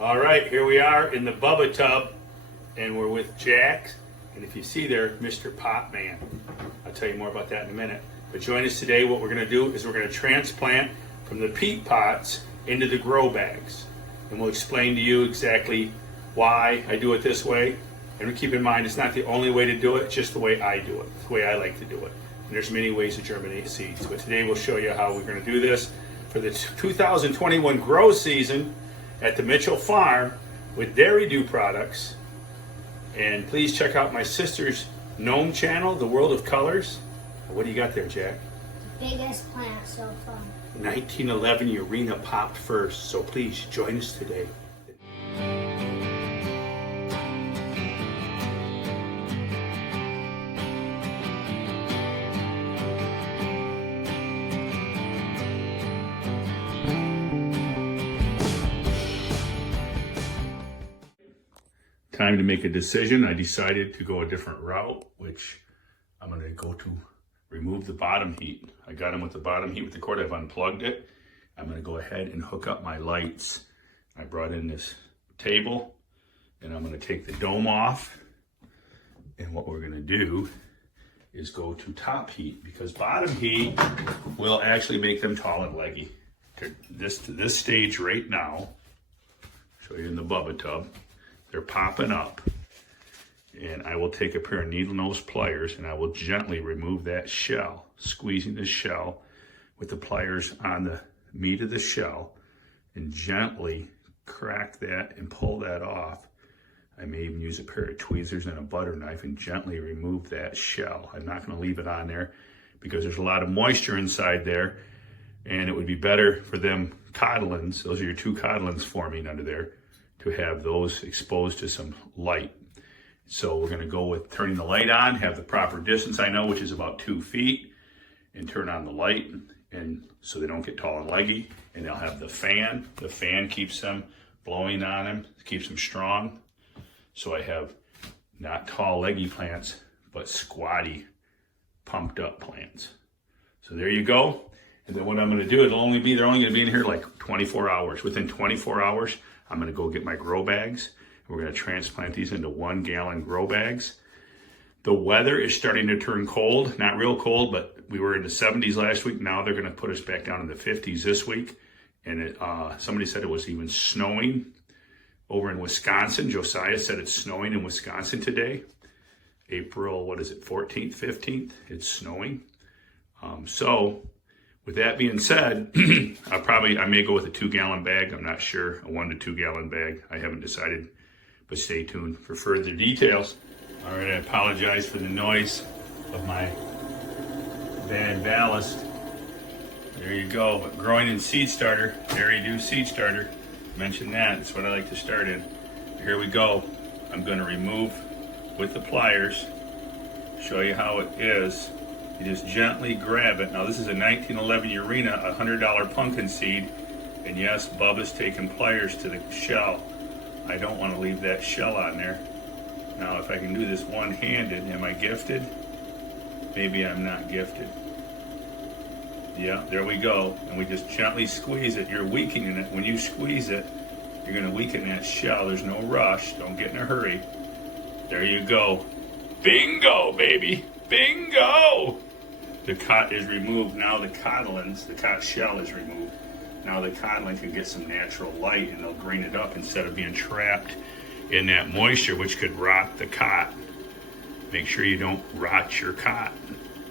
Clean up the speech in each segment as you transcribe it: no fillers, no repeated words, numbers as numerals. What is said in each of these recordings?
All right, here we are in the Bubba tub, and we're with Jack. And if you see there, Mr. Pot Man. I'll tell you more about that in a minute. But join us today. What we're going to do is we're going to transplant from the peat pots into the grow bags. And we'll explain to you exactly why I do it this way. And keep in mind, it's not the only way to do it, it's just the way I do it. It's the way I like to do it. And there's many ways to germinate seeds. But today we'll show you how we're going to do this for the 2021 grow season at the Mitchell Farm with Dairy Dew products. And please check out my sister's gnome channel, The World of Colors. What do you got there, Jack? The biggest plant so far. 1911 Urena popped first, so please join us today. Time to make a decision. I decided to go a different route, which I'm going to go to remove the bottom heat. I got them with the bottom heat with the cord. I've unplugged it. I'm going to go ahead and hook up my lights. I brought in this table, and I'm going to take the dome off. And what we're going to do is go to top heat, because bottom heat will actually make them tall and leggy. To this stage right now, show you in the Bubba tub. They're popping up, and I will take a pair of needle nose pliers and I will gently remove that shell, squeezing the shell with the pliers on the meat of the shell, and gently crack that and pull that off. I may even use a pair of tweezers and a butter knife and gently remove that shell. I'm not going to leave it on there because there's a lot of moisture inside there, and it would be better for them codlins, those are your two codlins forming under there, to have those exposed to some light. So we're going to go with turning the light on, have the proper distance I know, which is about 2 feet, and turn on the light, and so they don't get tall and leggy. And they'll have the fan. The fan keeps them blowing on them, keeps them strong. So I have not tall leggy plants, but squatty, pumped up plants. So there you go. And then what I'm going to do, they're only going to be in here like 24 hours. Within 24 hours, I'm going to go get my grow bags. We're going to transplant these into 1 gallon grow bags. The weather is starting to turn cold, not real cold, but we were in the 70s last week. Now they're going to put us back down in the 50s this week. And somebody said it was even snowing over in Wisconsin. Josiah said it's snowing in Wisconsin today. April, 14th, 15th, it's snowing. So with that being said, I may go with a 2 gallon bag. I'm not sure, a 1 to 2 gallon bag. I haven't decided, but stay tuned for further details. All right, I apologize for the noise of my van ballast. There you go, but growing in seed starter, Dairy Dew seed starter. Mention that, it's what I like to start in. Here we go. I'm gonna remove with the pliers, show you how it is. You just gently grab it. Now this is a 1911 Urena, $100 pumpkin seed. And yes, Bubba's taking pliers to the shell. I don't want to leave that shell on there. Now if I can do this one-handed, am I gifted? Maybe I'm not gifted. Yeah, there we go. And we just gently squeeze it. You're weakening it. When you squeeze it, you're going to weaken that shell. There's no rush. Don't get in a hurry. There you go. Bingo, baby. Bingo! The cot is removed. Now the codlins, the cot shell is removed. Now the codlin can get some natural light and they'll green it up instead of being trapped in that moisture, which could rot the cot. Make sure you don't rot your cot.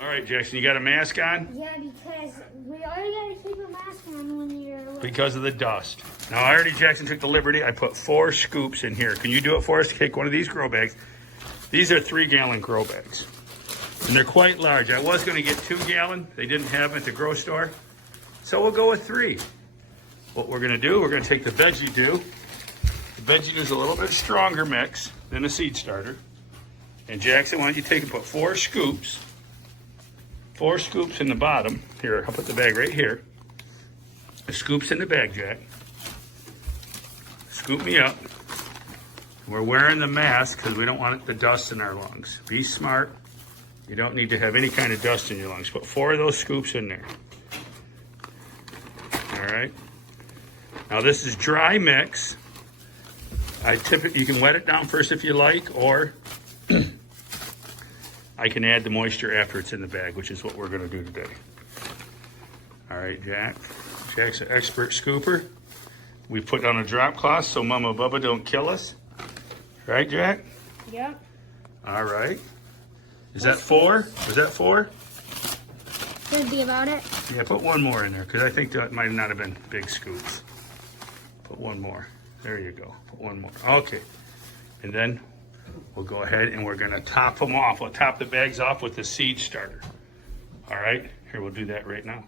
All right, Jackson, you got a mask on? Yeah, because we already got to keep a mask on when you're... Because of the dust. Now, Jackson took the liberty. I put 4 scoops in here. Can you do it for us? Take one of these grow bags. These are 3 gallon grow bags. And they're quite large. I was going to get 2 gallon. They didn't have them at the grocery store. So we'll go with 3. What we're going to do, we're going to take the Veggie Dew. The Veggie Dew is a little bit stronger mix than a seed starter. And Jackson, why don't you take and put 4 scoops. 4 scoops in the bottom. Here, I'll put the bag right here. The scoops in the bag, Jack. Scoop me up. We're wearing the mask because we don't want the dust in our lungs. Be smart. You don't need to have any kind of dust in your lungs. Put 4 of those scoops in there. All right. Now this is dry mix. You can wet it down first if you like, or I can add the moisture after it's in the bag, which is what we're gonna do today. All right, Jack. Jack's an expert scooper. We put on a drop cloth so Mama Bubba don't kill us. Right, Jack? Yep. All right. Is that 4? Was that 4? Could be about it. Yeah, put one more in there, because I think that might not have been big scoops. Put one more. There you go. Put one more. Okay. And then we'll go ahead and we're gonna top them off. We'll top the bags off with the seed starter. All right, here, we'll do that right now.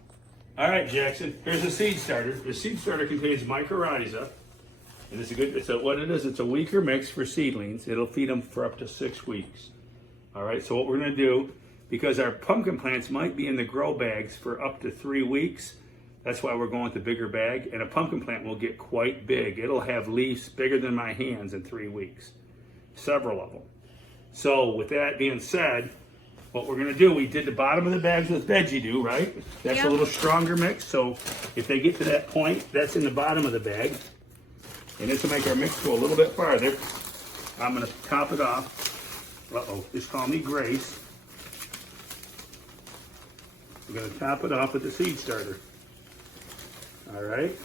All right, Jackson, here's the seed starter. The seed starter contains mycorrhiza. And it's a weaker mix for seedlings. It'll feed them for up to 6 weeks. All right, so what we're gonna do, because our pumpkin plants might be in the grow bags for up to 3 weeks, that's why we're going with the bigger bag. And a pumpkin plant will get quite big. It'll have leaves bigger than my hands in 3 weeks. Several of them. So with that being said, what we're gonna do, we did the bottom of the bags with veggie dew, right? That's Yep. a little stronger mix. So if they get to that point, that's in the bottom of the bag. And this will make our mix go a little bit farther. I'm gonna top it off. Uh-oh, just call me Grace. We're gonna top it off with the seed starter. All right.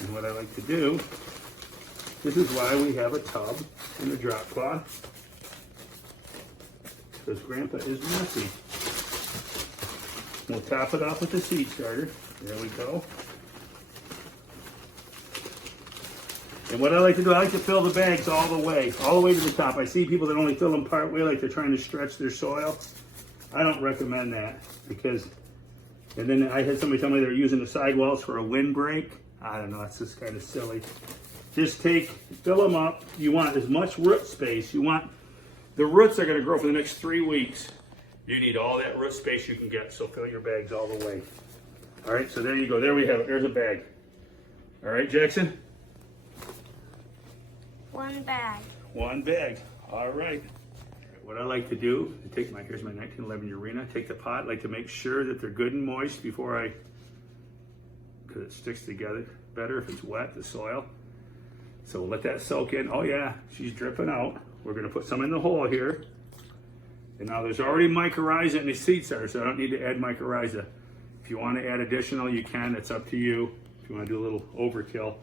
And what I like to do, this is why we have a tub and a drop cloth. Because Grandpa is messy. We'll top it off with the seed starter. There we go. And what I like to do, I like to fill the bags all the way to the top. I see people that only fill them part way, like they're trying to stretch their soil. I don't recommend that because, and then I had somebody tell me they're using the sidewalls for a windbreak. I don't know, that's just kind of silly. Just fill them up. You want as much root space. The roots are gonna grow for the next 3 weeks. You need all that root space you can get, so fill your bags all the way. All right, so there you go, there we have it, there's a bag. All right, Jackson? One bag. One bag, all right. What I like to do, here's my 1911 Urena, take the pot, I like to make sure that they're good and moist before because it sticks together better if it's wet, the soil. So we'll let that soak in. Oh yeah, she's dripping out. We're gonna put some in the hole here. And now there's already mycorrhiza in the seed starter, so I don't need to add mycorrhiza. If you wanna add additional, you can, it's up to you. If you wanna do a little overkill,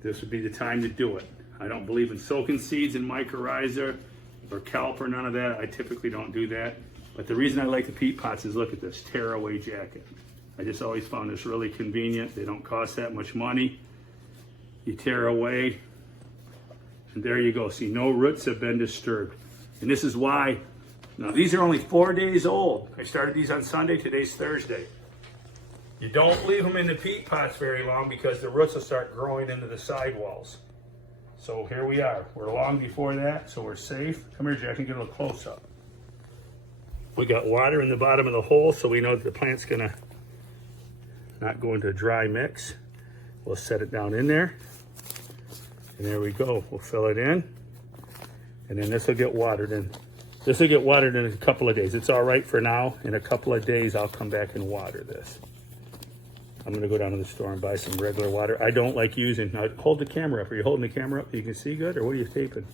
this would be the time to do it. I don't believe in soaking seeds in mycorrhiza or kelp or none of that. I typically don't do that. But the reason I like the peat pots is look at this tearaway jacket. I just always found this really convenient. They don't cost that much money. You tear away, and there you go. See, no roots have been disturbed. And this is why, now these are only 4 days old. I started these on Sunday, today's Thursday. You don't leave them in the peat pots very long because the roots will start growing into the sidewalls. So here we are. We're long before that, so we're safe. Come here, Jack, and get a little close up. We got water in the bottom of the hole, so we know that the plant's gonna not go into a dry mix. We'll set it down in there. And there we go. We'll fill it in. And then this will get watered in. This will get watered in a couple of days. It's all right for now. In a couple of days, I'll come back and water this. I'm gonna go down to the store and buy some regular water. I don't like using, now hold the camera up. Are you holding the camera up so you can see good, or what are you taping?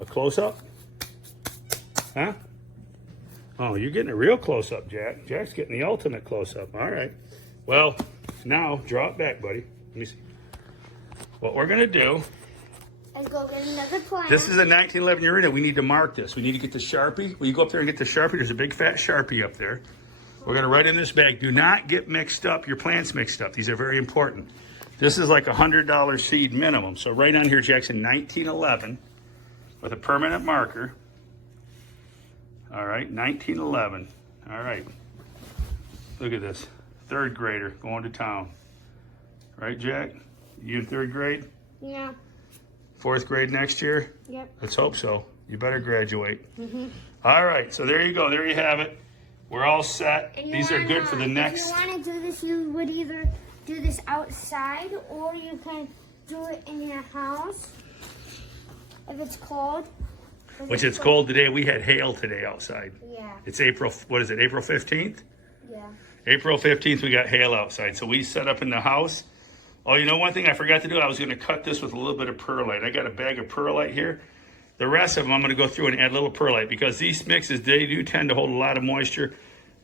A close-up? Huh? Oh, you're getting a real close-up, Jack. Jack's getting the ultimate close-up. All right. Well, now draw it back, buddy. Let me see. What we're gonna do, Let's go get another plant. this is a 1911 Urena. We need to mark this. We need to get the Sharpie. Will you go up there and get the Sharpie? There's a big fat Sharpie up there. We're gonna write in this bag, do not get mixed up, your plants mixed up. These are very important. This is like $100 seed minimum. So right on here, Jackson, 1911 with a permanent marker. All right, 1911. All right, look at this. 3rd grader going to town. Right, Jack? You in 3rd grade? Yeah. 4th grade next year? Yep. Let's hope so. You better graduate. All right, so there you go. There you have it. We're all set. These are good for the next. If you want to do this, you would either do this outside or you can do it in your house if it's cold. Which it's cold today. We had hail today outside. Yeah. It's April, what is it, April 15th? Yeah. April 15th, we got hail outside. So we set up in the house. Oh, you know one thing I forgot to do? I was going to cut this with a little bit of perlite. I got a bag of perlite here. The rest of them I'm going to go through and add a little perlite because these mixes, they do tend to hold a lot of moisture.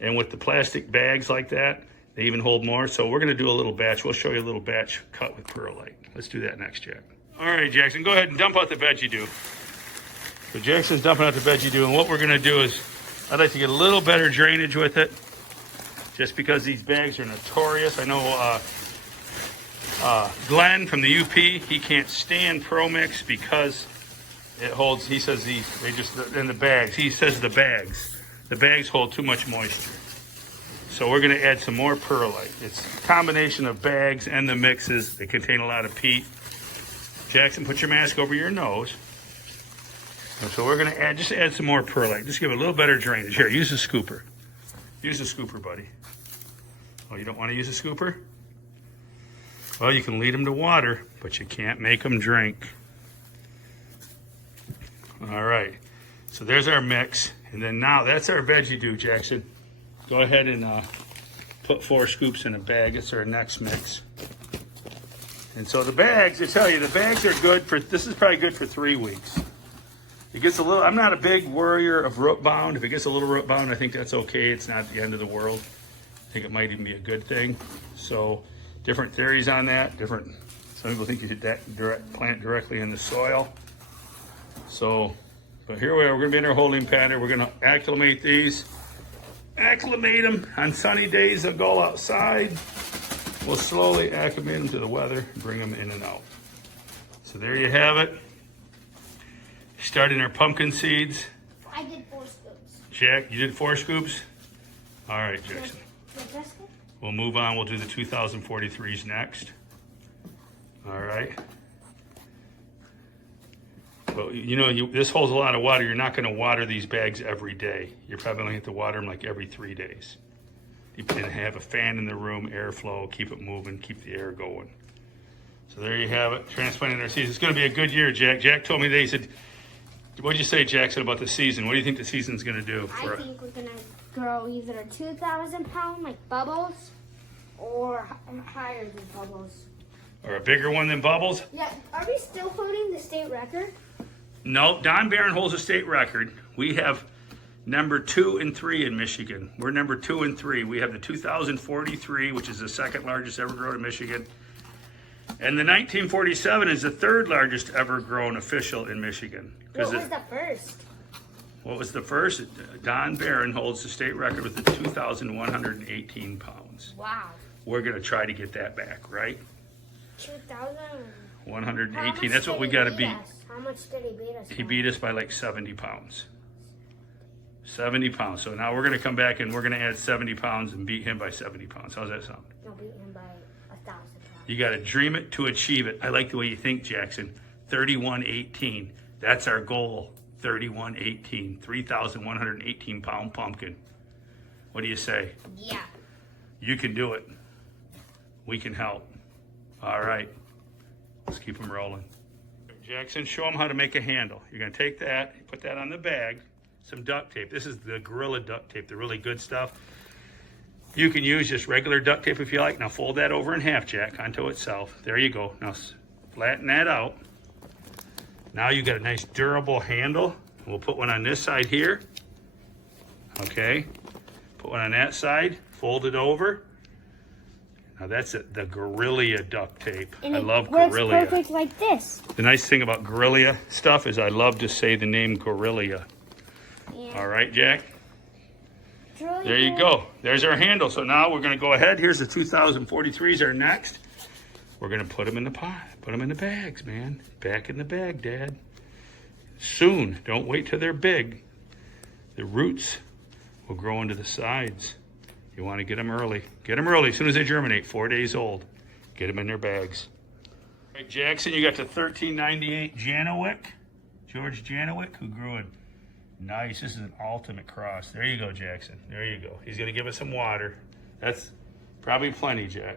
And with the plastic bags like that, they even hold more. So we're going to do a little batch. We'll show you a little batch cut with perlite. Let's do that next, Jack. All right, Jackson, go ahead and dump out the veggie dew. So Jackson's dumping out the veggie dew. And what we're going to do is I'd like to get a little better drainage with it just because these bags are notorious. I know Glenn from the UP, he can't stand ProMix because it holds, he says they just, in the bags, he says the bags hold too much moisture. So we're going to add some more perlite. It's a combination of bags and the mixes. They contain a lot of peat. Jackson, put your mask over your nose. And so we're going to just add some more perlite. Just give it a little better drainage. Here, use a scooper. Use a scooper, buddy. Oh, you don't want to use a scooper? Well, you can lead them to water, but you can't make them drink. All right. So there's our mix. And then now that's our veggie dew, Jackson. Go ahead and put 4 scoops in a bag. It's our next mix. And so the bags, I tell you, the bags are good for, this is probably good for 3 weeks. It gets a little, I'm not a big worrier of root bound. If it gets a little root bound, I think that's okay. It's not the end of the world. I think it might even be a good thing. So different theories on that. Some people think you should plant directly in the soil. So, but here we are. We're going to be in our holding pattern. We're going to acclimate these. Acclimate them on sunny days. They'll go outside. We'll slowly acclimate them to the weather and bring them in and out. So there you have it. Starting our pumpkin seeds. I did 4 scoops. Jack, you did 4 scoops? All right, Jackson. We'll move on. We'll do the 2043s next. All right. But you know, this holds a lot of water. You're not going to water these bags every day. You're probably going to have to water them like every 3 days. You can have a fan in the room, airflow, keep it moving, keep the air going. So there you have it. Transplanting our seeds. It's going to be a good year, Jack. Jack told me that. He said, what did you say, Jackson, about the season? What do you think the season's going to do? I think we're going to grow either a 2,000 pound like Bubbles or higher than Bubbles. Or a bigger one than Bubbles? Yeah. Are we still holding the state record? No, Don Barron holds a state record. We have number 2 and 3 in Michigan. We're number 2 and 3. We have the 2043, which is the second largest ever grown in Michigan. And the 1947 is the 3rd largest ever grown official in Michigan. What was the first? What was the first? Don Barron holds the state record with the 2,118 pounds. Wow. We're going to try to get that back, right? 2,118. That's what we got to beat. How much did he beat us? He beat us by like 70 pounds. 70 pounds. So now we're going to come back and we're going to add 70 pounds and beat him by 70 pounds. How's that sound? No, beat him by 1,000 pounds. You got to dream it to achieve it. I like the way you think, Jackson. 3118. That's our goal. 3118. 3,118 pound pumpkin. What do you say? Yeah. You can do it. We can help. All right. Let's keep them rolling. Jackson, show them how to make a handle. You're going to take that, put that on the bag, some duct tape. This is the Gorilla duct tape, the really good stuff. You can use just regular duct tape if you like. Now fold that over in half, Jack, onto itself. There you go. Now flatten that out. Now you got a nice durable handle. We'll put one on this side here. Okay. Put one on that side. Fold it over. Now that's it, the Gorilla duct tape. And I love works Gorilla. Perfect like this. The nice thing about Gorilla stuff is I love to say the name Gorilla. Yeah. All right, Jack? Really There you go. There's our handle. So now we're going to go ahead. Here's the 2043s are next. We're going to put them in the pot. Put them in the bags, man. Back in the bag, Dad. Soon. Don't wait till they're big. The roots will grow into the sides. You want to get them early. Get them early as soon as they germinate, 4 days old. Get them in their bags. All right, Jackson, you got the 1398 Janowick. George Janowick, who grew it. Nice. This is an ultimate cross. There you go, Jackson. There you go. He's going to give us some water. That's probably plenty, Jack.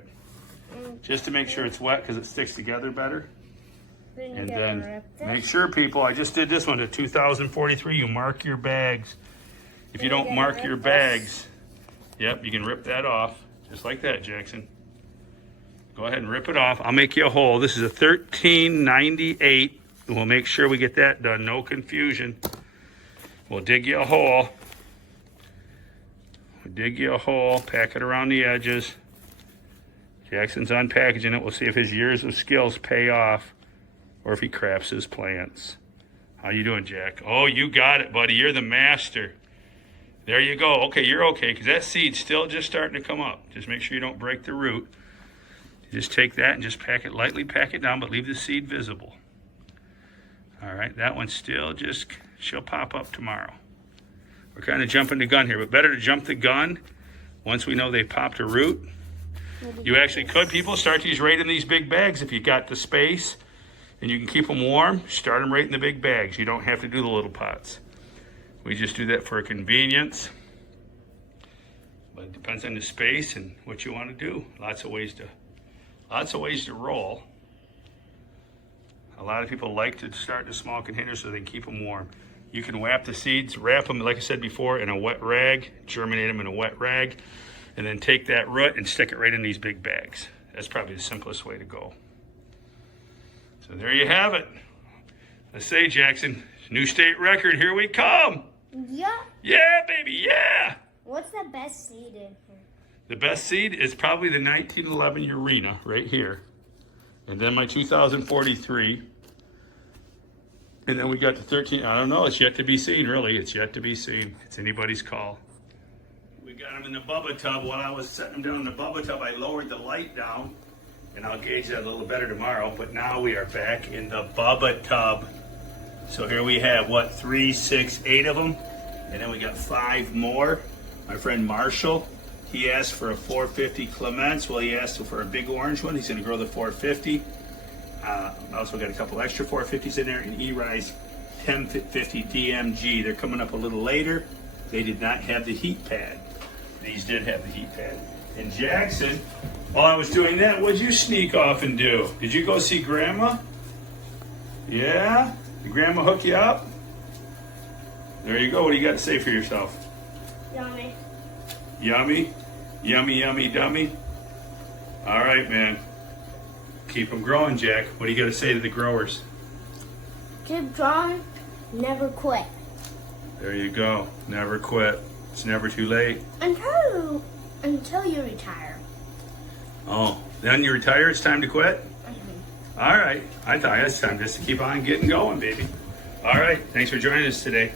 Just to make sure it's wet because it sticks together better. And then make sure, people, I just did this one to 2043. You mark your bags. If you don't mark your bags, yep, you can rip that off. Just like that, Jackson. Go ahead and rip it off. I'll make you a hole. This is a 1398. We'll make sure we get that done. No confusion. We'll dig you a hole. We'll dig you a hole. Pack it around the edges. Jackson's unpackaging it. We'll see if his years of skills pay off or if he craps his plants. How you doing, Jack? Oh, you got it, buddy. You're the master. There you go. Okay, you're okay because that seed's still just starting to come up. Just make sure you don't break the root. Just take that and just pack it lightly, pack it down, but leave the seed visible. All right, that one's still just, she'll pop up tomorrow. We're kind of jumping the gun here, but better to jump the gun once we know they popped a root. You actually could, people, start these right in these big bags if you got the space and you can keep them warm. Start them right in the big bags. You don't have to do the little pots. We just do that for convenience. But it depends on the space and what you want to do. Lots of ways to roll. A lot of people like to start in a small container so they can keep them warm. You can wrap the seeds, wrap them, like I said before, in a wet rag, germinate them in a wet rag, and then take that root and stick it right in these big bags. That's probably the simplest way to go. So there you have it. Let's say, Jackson, new state record, here we come. Yeah. Yeah, baby, yeah. What's the best seed in here? The best seed is probably the 1911 Urena right here. And then my 2043. And then we got the 13, I don't know, it's yet to be seen, really. It's yet to be seen. It's anybody's call. We got them in the BUBBA tub. While I was setting them down in the BUBBA tub, I lowered the light down. And I'll gauge that a little better tomorrow. But now we are back in the BUBBA tub. So here we have, what, 3, 6, 8 of them? And then we got 5 more. My friend Marshall, he asked for a 450 Clements. Well, he asked for a big orange one. He's going to grow the 450. I also got a couple extra 450s in there, and E-Rise 1050 DMG. They're coming up a little later. They did not have the heat pad. These did have the heat pad. And Jackson, while I was doing that, what'd you sneak off and do? Did you go see Grandma? Yeah? Did Grandma hook you up? There you go. What do you got to say for yourself? Yummy. Yummy? Yummy, yummy, dummy? All right, man. Keep them growing, Jack. What do you got to say to the growers? Keep growing, never quit. There you go. Never quit. It's never too late. Until you retire. Oh, then you retire, it's time to quit? All right. I thought it's time just to keep on getting going, baby. All right. Thanks for joining us today.